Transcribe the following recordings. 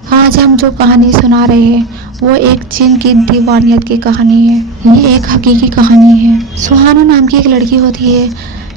आज हम जो कहानी सुना रहे हैं वो एक जिन की दीवानियत की कहानी है। ये एक हकीकी कहानी है। सुहाना नाम की एक लड़की होती है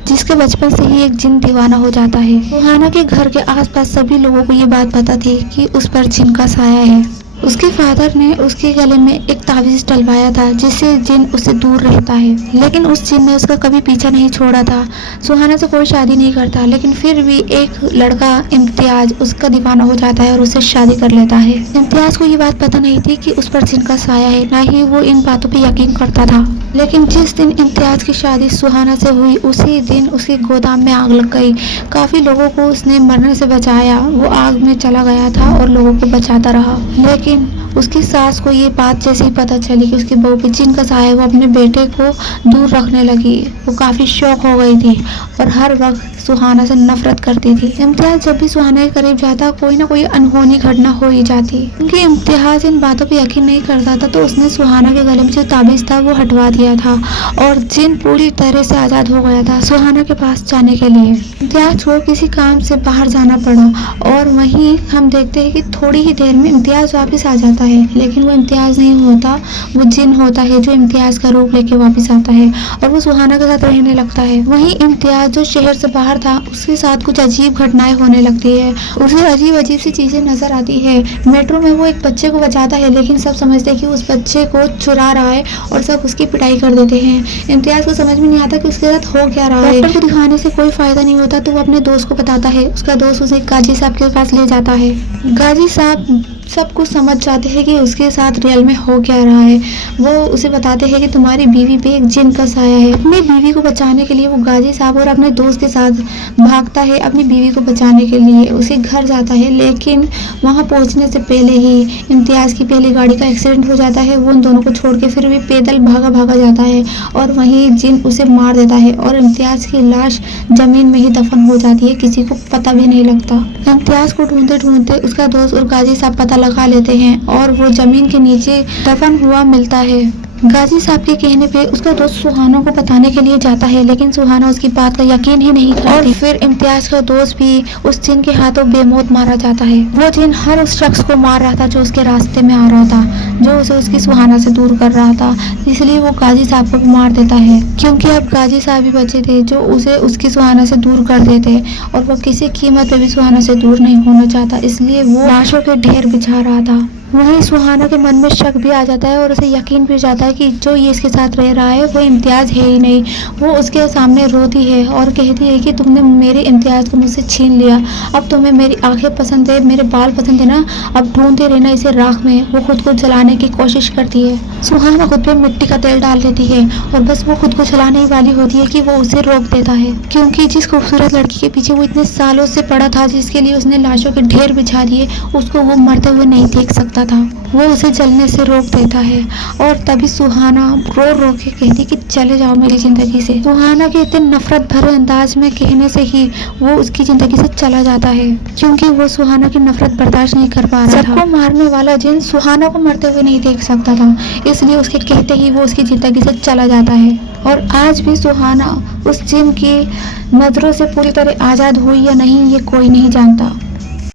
जिसके बचपन से ही एक जिन दीवाना हो जाता है। सुहाना के घर के आसपास सभी लोगों को ये बात पता थी कि उस पर जिन का साया है। उसके फादर ने उसके गले में एक तावीज़ डलवाया था जिससे जिन उससे दूर रहता है, लेकिन उस जिन ने उसका कभी पीछा नहीं छोड़ा था। सुहाना से कोई शादी नहीं करता, लेकिन फिर भी एक लड़का इम्तियाज उसका दीवाना हो जाता है और उससे शादी कर लेता है। इम्तियाज को ये बात पता नहीं थी कि उस पर जिन का साया है, ना ही वो इन बातों पर यकीन करता था। लेकिन जिस दिन इम्तियाज की शादी सुहाना से हुई उसी दिन उसके गोदाम में आग लग गई। काफ़ी लोगों को उसने मरने से बचाया। वो आग में चला गया था और लोगों को बचाता रहा, लेकिन उसकी सास को ये बात जैसे ही पता चली कि उसकी बहू पे जिन का साया है, वो अपने बेटे को दूर रखने लगी। वो काफ़ी शौक हो गई थी और हर वक्त सुहाना से नफरत करती थी। इम्तियाज जब भी सुहाना के करीब जाता कोई ना कोई अनहोनी घटना हो ही जाती। क्योंकि इम्तियाज इन बातों पे यकीन नहीं करता था, तो उसने सुहाना के गले में जो ताबीज़ था वो हटवा दिया था और जिन पूरी तरह से आज़ाद हो गया था सुहाना के पास जाने के लिए। इम्तियाज को किसी काम से बाहर जाना पड़ा और वहीं हम देखते हैं कि थोड़ी ही देर में इम्तियाज वापस आ जाता है, लेकिन वो इम्तियाज नहीं होता, वो जिन होता है जो इम्तियाज का रूप लेके वापस आता है और वो सुहाना के साथ रहने लगता है। वहीं इम्तियाज जो शहर से बाहर था उसके साथ कुछ अजीब घटनाएं होने लगती है। उसे अजीब अजीब सी चीजें नजर आती है। मेट्रो में वो एक बच्चे को बचाता है, लेकिन सब समझते हैं कि उस बच्चे को चुरा रहा है और सब उसकी पिटाई कर देते हैं। इम्तियाज को समझ में नहीं आता कि उसके साथ हो क्या रहा है। डॉक्टर को दिखाने से कोई फायदा नहीं होता, तो वो अपने दोस्त को बताता है। उसका दोस्त उसे गाजी साहब के पास ले जाता है। गाजी साहब सब कुछ समझ जाते हैं कि उसके साथ रियल में हो क्या रहा है। वो उसे बताते हैं कि तुम्हारी बीवी पे एक जिन का साया है। अपनी बीवी को बचाने के लिए वो गाजी साहब और अपने दोस्त के साथ भागता है। अपनी बीवी को बचाने के लिए उसे घर जाता है, लेकिन वहां पहुंचने से पहले ही इम्तियाज की पहली गाड़ी का एक्सीडेंट हो जाता है। वो उन दोनों को छोड़ के फिर भी पैदल भागा जाता है और वहीं जिन उसे मार देता है और इम्तियाज की लाश जमीन में ही दफन हो जाती है। किसी को पता भी नहीं लगता। इम्तियाज को ढूंढते ढूंढते उसका दोस्त और गाजी साहब पता लगा लेते हैं और वो जमीन के नीचे दफन हुआ मिलता है। गाजी साहब के कहने पे उसका दोस्त सुहाना को बताने के लिए जाता है, लेकिन सुहाना उसकी बात का यकीन ही नहीं करती। और फिर इम्तियाज का दोस्त भी उस जिन के हाथों बेमौत मारा जाता है। वो जिन हर उस शख्स को मार रहा था जो उसके रास्ते में आ रहा था, जो उसे उसकी सुहाना से दूर कर रहा था। इसलिए वो गाजी साहब को भी मार देता है, क्योंकि अब गाजी साहब भी बचे थे जो उसे उसकी सुहाना से दूर कर देते और वो किसी कीमत पे भी सुहाना से दूर नहीं होना चाहता, इसलिए वो लाशों के ढेर बिछा रहा था। वहीं सुहाना के मन में शक भी आ जाता है और उसे यकीन भी जाता है कि जो ये इसके साथ रह रहा है वो इम्तियाज है ही नहीं। वो उसके सामने रोती है और कहती है कि तुमने मेरे इम्तियाज को मुझसे छीन लिया। अब तुम्हें मेरी आंखें पसंद है, मेरे बाल पसंद है ना, अब ढूंढते रहना इसे राख में। वो खुद को जलाने की कोशिश करती है। सुहाना खुद पे मिट्टी का तेल डाल देती है और बस वो खुद को जलाने ही वाली होती है कि वो उसे रोक देता है, क्योंकि जिस खूबसूरत लड़की के पीछे वो इतने सालों से पड़ा था, जिसके लिए उसने लाशों के ढेर बिछा दिए, उसको वो मरते हुए नहीं देख सकता था। वो उसे जलने से रोक देता है और तभी सुहाना रो रो के कहती कि चले जाओ मेरी जिंदगी से। सुहाना के इतने नफरत भरे अंदाज में कहने से ही वो उसकी जिंदगी से चला जाता है, क्योंकि वो सुहाना की नफरत बर्दाश्त नहीं कर पा रहा था। सबको मारने वाला जिन सुहाना को मरते हुए नहीं देख सकता था, इसलिए उसके कहते ही वो उसकी जिंदगी से चला जाता है। और आज भी सुहाना उस जिन की नजरों से पूरी तरह आजाद हुई या नहीं, ये कोई नहीं जानता।